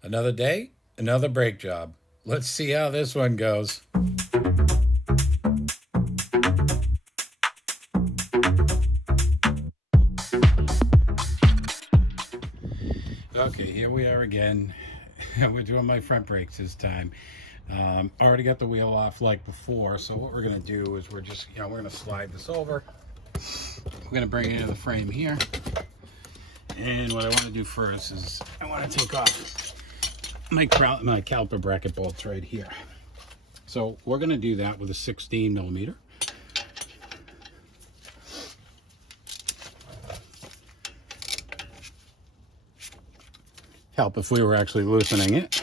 Another day, another brake job. Let's see how this one goes. Okay, here we are again. We're doing my front brakes this time. Already got the wheel off like before, so what we're going to do is we're just, we're going to slide this over. We're going to bring it into the frame here. And what I want to do first is I want to take off my caliper bracket bolts right here. So we're going to do that with a 16 millimeter. Help if we were actually loosening it.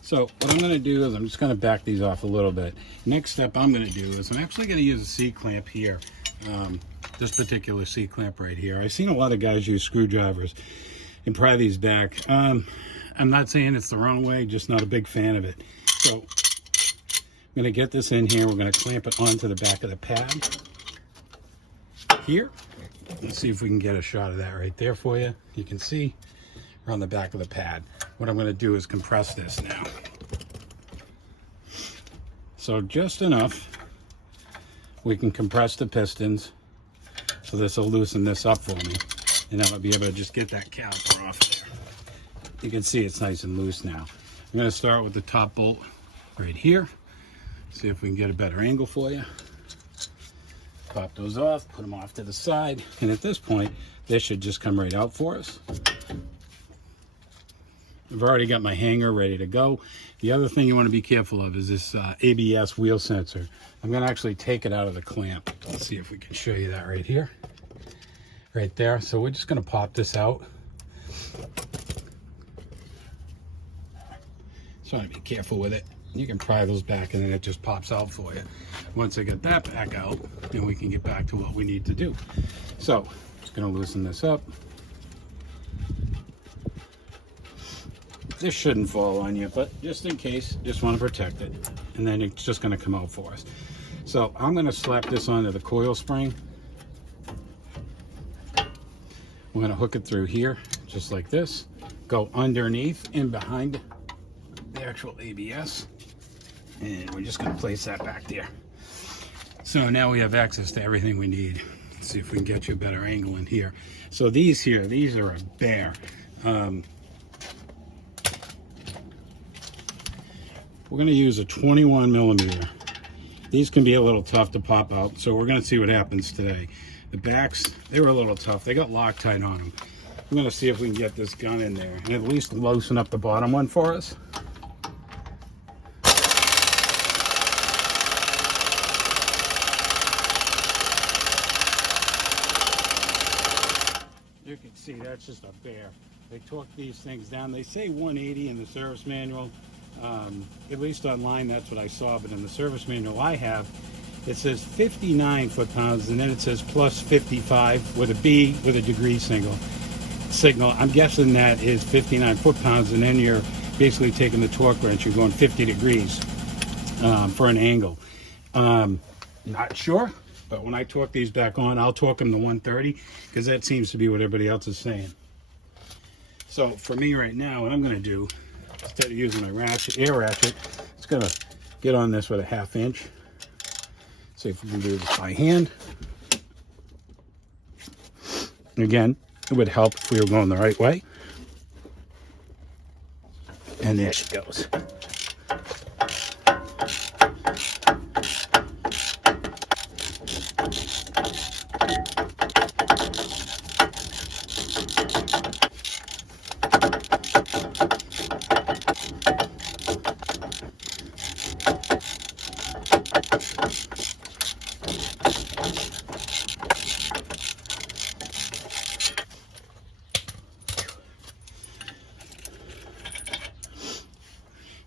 So what I'm going to do is I'm just going to back these off a little bit. Next step I'm going to do is I'm actually going to use a C-clamp here. This particular C-clamp right here. I've seen a lot of guys use screwdrivers and pry these back. I'm not saying it's the wrong way, just not a big fan of it. So I'm going to get this in here. We're going to clamp it onto the back of the pad here. Let's see if we can get a shot of that right there for you. You can see we're on the back of the pad. What I'm going to do is compress this now. So just enough we can compress the pistons, so this will loosen this up for me, and I'll be able to just get that caliper off there. You can see it's nice and loose now. I'm going to start with the top bolt right here. See if we can get a better angle for you. Pop those off, put them off to the side, and at this point this should just come right out for us. I've already got my hanger ready to go. The other thing you want to be careful of is this ABS wheel sensor. I'm going to actually take it out of the clamp. Let's see if we can show you that right here. Right there. So we're just going to pop this out. Just want to be careful with it. You can pry those back and then it just pops out for you. Once I get that back out, then we can get back to what we need to do. So, just going to loosen this up. This shouldn't fall on you, but just in case, just want to protect it. And then it's just going to come out for us. So I'm going to slap this onto the coil spring. We're going to hook it through here, just like this. Go underneath and behind the actual ABS. And we're just going to place that back there. So now we have access to everything we need. Let's see if we can get you a better angle in here. So these are a bear. We're going to use a 21 millimeter. These can be a little tough to pop out, so we're going to see what happens today. The backs, they were a little tough. They got Loctite on them. I'm going to see if we can get this gun in there and at least loosen up the bottom one for us. You can see that's just a bear. They torque these things down. They say 180 in the service manual. At least online that's what I saw, but in the service manual I have, it says 59 foot-pounds, and then it says plus 55 with a B with a degree signal. I'm guessing that is 59 foot-pounds, and then you're basically taking the torque wrench, you're going 50 degrees for an angle. Not sure, but when I torque these back on, I'll torque them to 130, because that seems to be what everybody else is saying. So for me right now, what I'm going to do, instead of using my air ratchet, it's going to get on this with a 1/2 inch. See if we can do this by hand. Again, it would help if we were going the right way. And there she goes.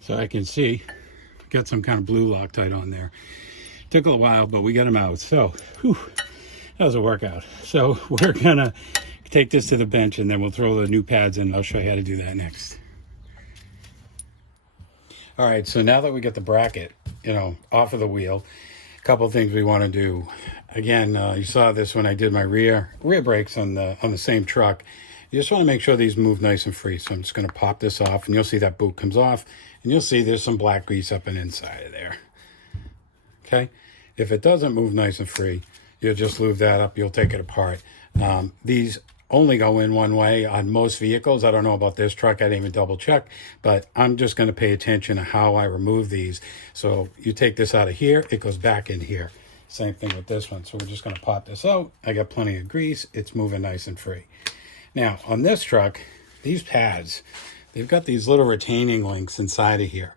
So I can see, got some kind of blue Loctite on there. Took a while, but we got them out. So, whew, that was a workout. So we're gonna take this to the bench and then we'll throw the new pads in. I'll show you how to do that next. All right, so now that we get the bracket, off of the wheel, couple things we want to do. Again, you saw this when I did my rear brakes on the same truck. You just want to make sure these move nice and free. So I'm just going to pop this off, and you'll see that boot comes off, and you'll see there's some black grease up and inside of there. Okay, if it doesn't move nice and free, you'll just lube that up. You'll take it apart. These only go in one way on most vehicles. I don't know about this truck. I didn't even double check, but I'm just going to pay attention to how I remove these. So you take this out of here, it goes back in here. Same thing with this one. So we're just going to pop this out. I got plenty of grease. It's moving nice and free. Now on this truck, these pads, they've got these little retaining links inside of here.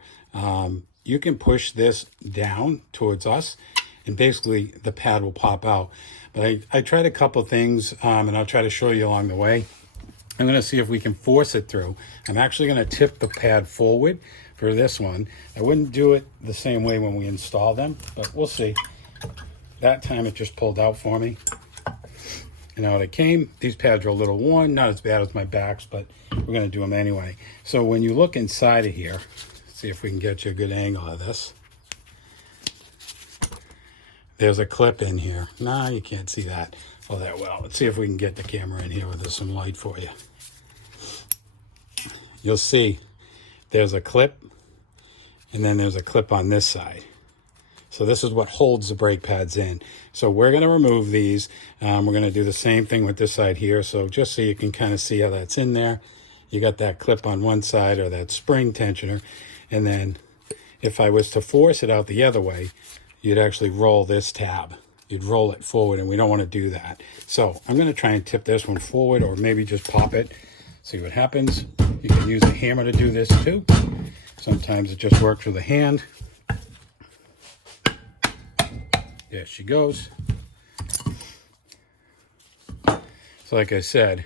You can push this down towards us, and basically the pad will pop out. But I tried a couple things, and I'll try to show you along the way. I'm going to see if we can force it through. I'm actually going to tip the pad forward for this one. I wouldn't do it the same way when we install them, but we'll see. That time it just pulled out for me. And out it came. These pads are a little worn, not as bad as my backs, but we're going to do them anyway. So when you look inside of here, see if we can get you a good angle of this. There's a clip in here. Nah, you can't see that all that well. Let's see if we can get the camera in here with some light for you. You'll see there's a clip, and then there's a clip on this side. So this is what holds the brake pads in. So we're going to remove these. We're going to do the same thing with this side here. So just so you can kind of see how that's in there, you got that clip on one side, or that spring tensioner. And then if I was to force it out the other way, you'd actually roll this tab. You'd roll it forward, and we don't want to do that. So I'm going to try and tip this one forward, or maybe just pop it, see what happens. You can use a hammer to do this too. Sometimes it just works with a hand. There she goes. So like I said,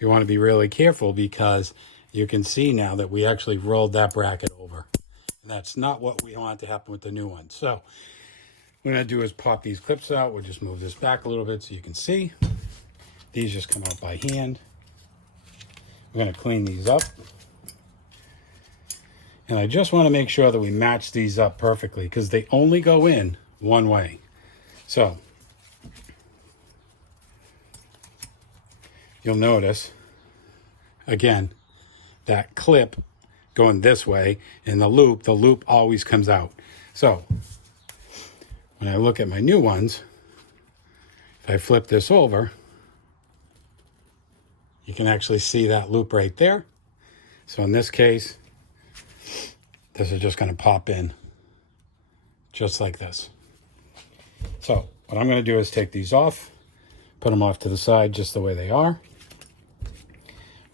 you want to be really careful, because you can see now that we actually rolled that bracket over. And that's not what we want to happen with the new one. So what we're going to do is pop these clips out. We'll just move this back a little bit so you can see. These just come out by hand. We're going to clean these up. And I just want to make sure that we match these up perfectly, because they only go in one way. So you'll notice, again, that clip going this way, and the loop always comes out. So when I look at my new ones, if I flip this over, you can actually see that loop right there. So in this case, this is just going to pop in just like this. So what I'm going to do is take these off, put them off to the side just the way they are.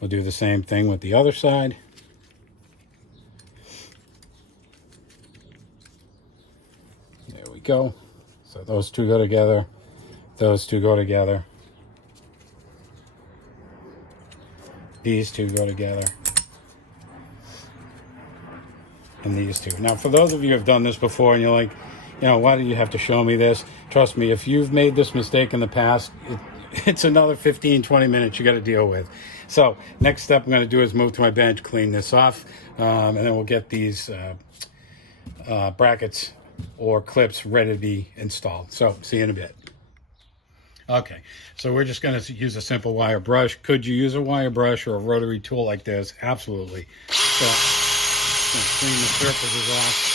We'll do the same thing with the other side. There we go. So those two go together. Those two go together. These two go together. And these two. Now, for those of you who have done this before and you're like, you know, why do you have to show me this? Trust me, if you've made this mistake in the past, it's another 15, 20 minutes you got to deal with. So next step I'm going to do is move to my bench, clean this off, and then we'll get these brackets or clips ready to be installed. So see you in a bit. Okay, so we're just going to use a simple wire brush. Could you use a wire brush or a rotary tool like this? Absolutely. So I'm going to clean the surfaces off.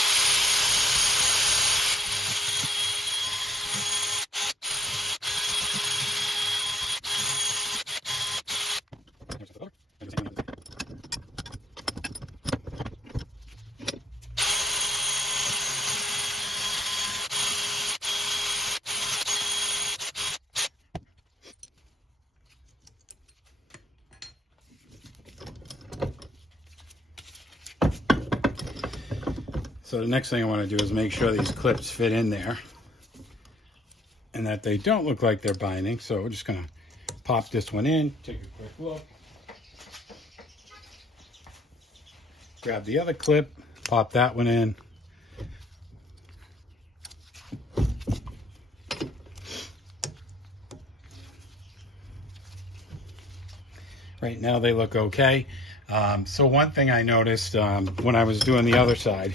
So the next thing I want to do is make sure these clips fit in there and that they don't look like they're binding. So we're just going to pop this one in, take a quick look. Grab the other clip, pop that one in. Right now they look okay. So one thing I noticed when I was doing the other side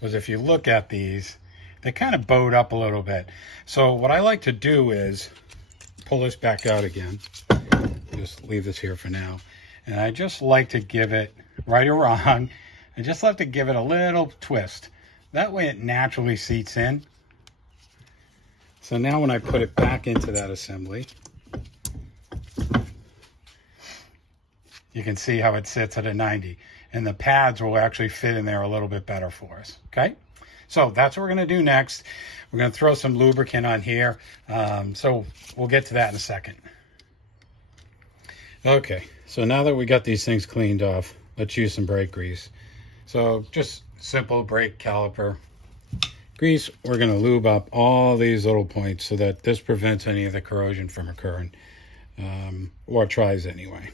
was if you look at these they kind of bowed up a little bit. So what I like to do is pull this back out again. Just leave this here for now. And I just like to give it, right or wrong, I just like to give it a little twist. That way it naturally seats in. So now when I put it back into that assembly, you can see how it sits at a 90. And the pads will actually fit in there a little bit better for us, okay? So that's what we're gonna do next. We're gonna throw some lubricant on here. So we'll get to that in a second. Okay, so now that we got these things cleaned off, let's use some brake grease. So just simple brake caliper grease. We're gonna lube up all these little points so that this prevents any of the corrosion from occurring, or tries anyway.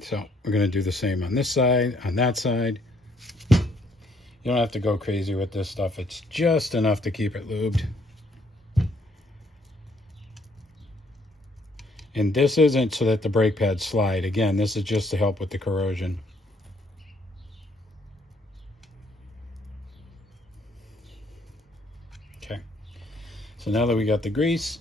So we're going to do the same on this side, on that side. You don't have to go crazy with this stuff. It's just enough to keep it lubed. And this isn't so that the brake pads slide. Again, this is just to help with the corrosion. Okay. So now that we got the grease,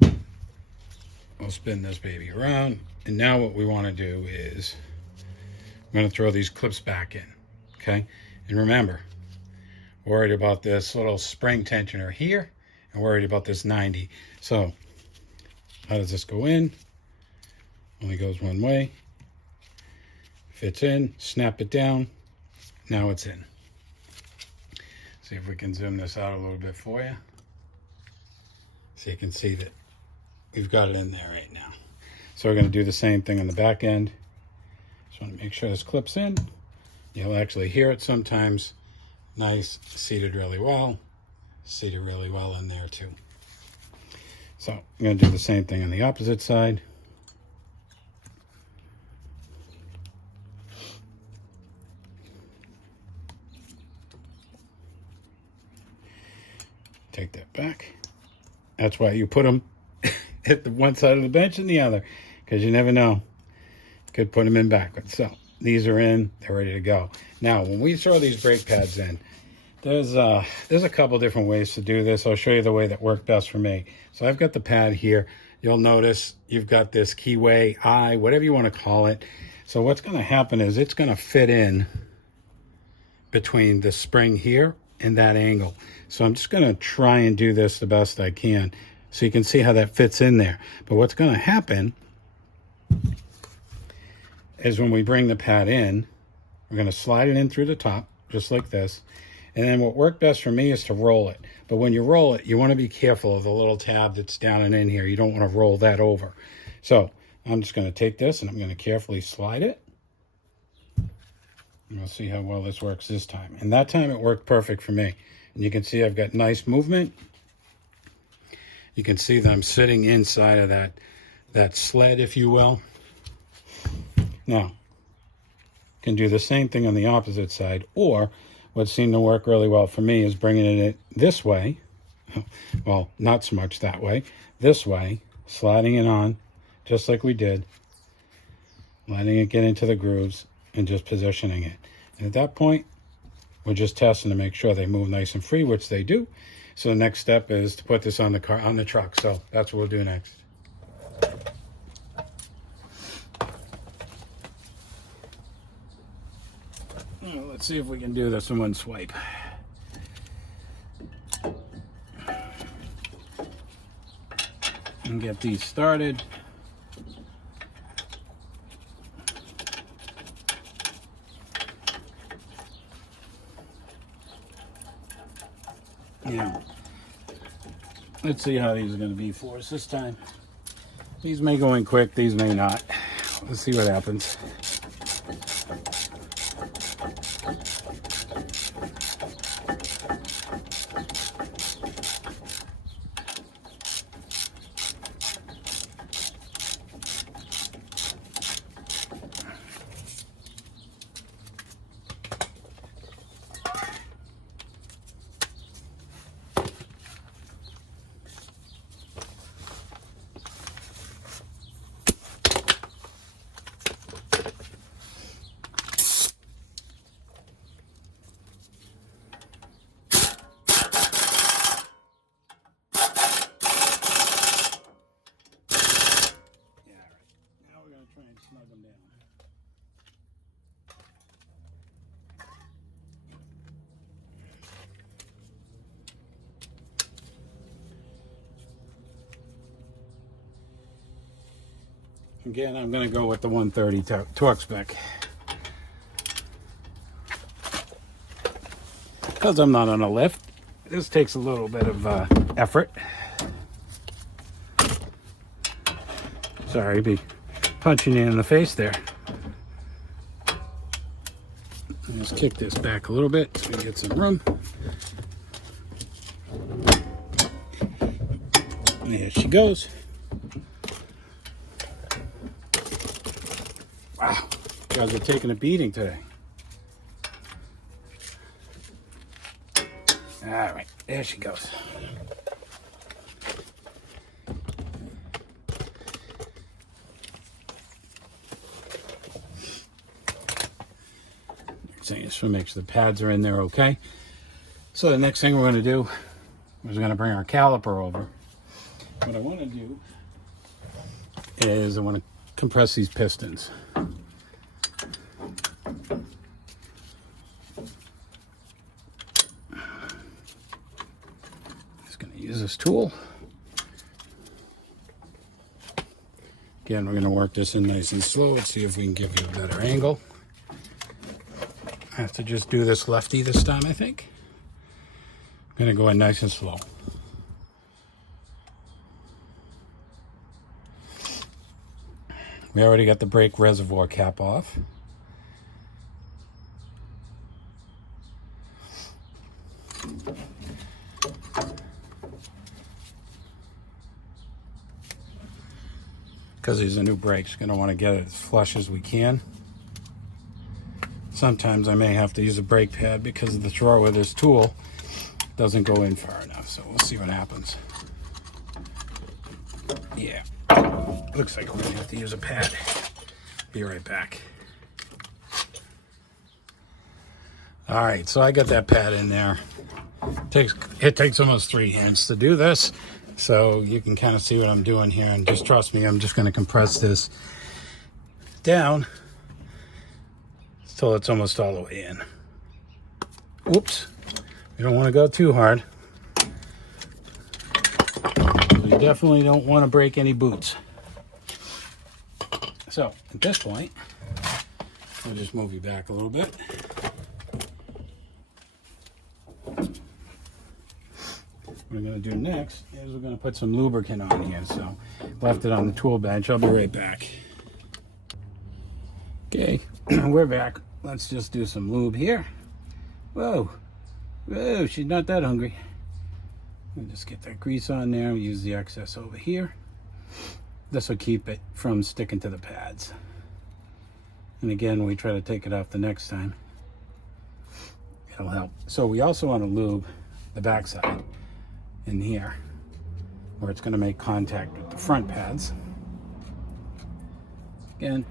we'll spin this baby around. And now what we want to do is I'm going to throw these clips back in, okay? And remember, worried about this little spring tensioner here and worried about this 90. So how does this go in? Only goes one way. Fits in, snap it down. Now it's in. See if we can zoom this out a little bit for you. So you can see that we've got it in there right now. So we're going to do the same thing on the back end. Just want to make sure this clips in. You'll actually hear it sometimes. Nice, seated really well. Seated really well in there too. So I'm going to do the same thing on the opposite side. Take that back. That's why you put them at the one side of the bench and the other, because you never know. Could put them in backwards. So these are in, they're ready to go. Now, when we throw these brake pads in, there's a couple different ways to do this. I'll show you the way that worked best for me. So I've got the pad here. You'll notice you've got this keyway eye, whatever you want to call it. So what's going to happen is it's going to fit in between the spring here and that angle. So I'm just going to try and do this the best I can so you can see how that fits in there. But what's going to happen is when we bring the pad in, we're going to slide it in through the top, just like this. And then what worked best for me is to roll it. But when you roll it, you want to be careful of the little tab that's down and in here. You don't want to roll that over. So I'm just going to take this and I'm going to carefully slide it. And we'll see how well this works this time. And that time it worked perfect for me. And you can see I've got nice movement. You can see that I'm sitting inside of that sled, if you will. Now, can do the same thing on the opposite side, or what seemed to work really well for me is bringing it this way. Well, not so much that way. This way, sliding it on, just like we did. Letting it get into the grooves and just positioning it. And at that point, we're just testing to make sure they move nice and free, which they do. So the next step is to put this on the car, on the truck. So that's what we'll do next. Let's see if we can do this in one swipe. And get these started. Yeah. Let's see how these are going to be for us this time. These may go in quick, these may not. Let's see what happens. Again, I'm going to go with the 130 torque spec. Because I'm not on a lift, this takes a little bit of effort. Sorry, be punching you in the face there. Let's kick this back a little bit so we get some room. And there she goes. Wow, you guys are taking a beating today. All right, there she goes. Just to make sure the pads are in there okay. So the next thing we're going to do is we're going to bring our caliper over. What I want to do is I want to compress these pistons. Just going to use this tool. Again, we're going to work this in nice and slow. Let's see if we can give you a better angle. I have to just do this lefty this time, I think. I'm going to go in nice and slow. We already got the brake reservoir cap off. Because these are new brakes, going to want to get it as flush as we can. Sometimes I may have to use a brake pad because of the drawer with this tool doesn't go in far enough. So we'll see what happens. Yeah, looks like we're gonna have to use a pad. Be right back. All right, so I got that pad in there. It takes almost 3 hands to do this. So you can kind of see what I'm doing here, and just trust me, I'm just gonna compress this down till it's almost all the way in. Whoops, you don't want to go too hard. You definitely don't want to break any boots. So at this point, I'll just move you back a little bit. What we're going to do next is we're going to put some lubricant on here. So left it on the tool bench. I'll be right back. Okay, we're back. Let's just do some lube here. Whoa, whoa, she's not that hungry. Just get that grease on there. Use the excess over here. This will keep it from sticking to the pads. And again, we try to take it off the next time. It'll help. So we also want to lube the backside in here, where it's going to make contact with the front pads. Again,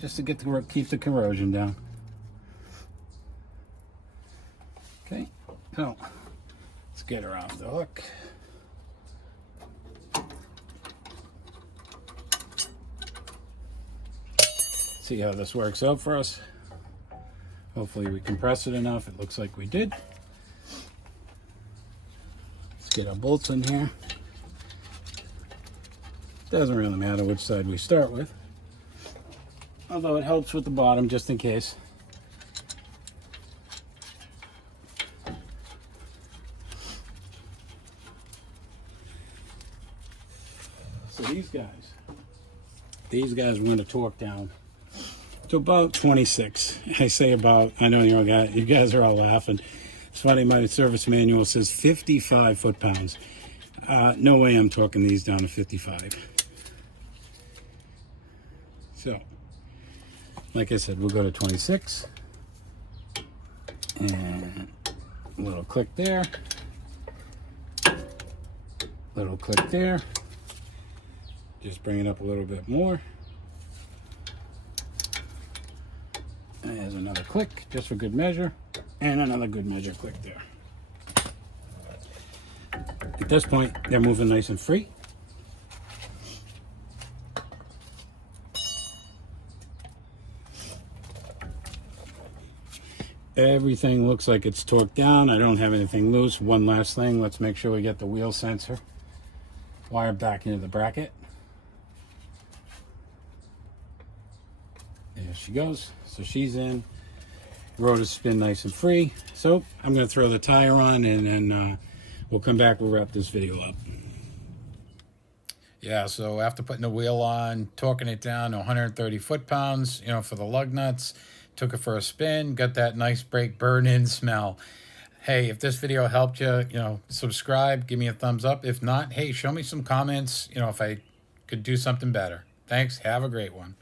just to keep the corrosion down. Okay, so let's get her off the hook. See how this works out for us. Hopefully we compress it enough. It looks like we did. Let's get our bolts in here. Doesn't really matter which side we start with, although it helps with the bottom just in case. So these guys want to torque down to about 26. I say about, I know you guys are all laughing. It's funny, my service manual says 55 foot-pounds. No way I'm torquing these down to 55. So, like I said, we'll go to 26. And a little click there. Little click there. Just bring it up a little bit more. And there's another click, just for good measure. And another good measure click there. At this point, they're moving nice and free. Everything looks like it's torqued down. I don't have anything loose. One last thing, let's make sure we get the wheel sensor wired back into the bracket. she goes. So she's in. Rotor's spin nice and free. So I'm going to throw the tire on, and then we'll come back. We'll wrap this video up. Yeah, so after putting the wheel on, torquing it down to 130 foot-pounds, you know, for the lug nuts, took it for a spin, got that nice brake burn-in smell. Hey, if this video helped you, you know, subscribe, give me a thumbs up. If not, hey, show me some comments, you know, if I could do something better. Thanks. Have a great one.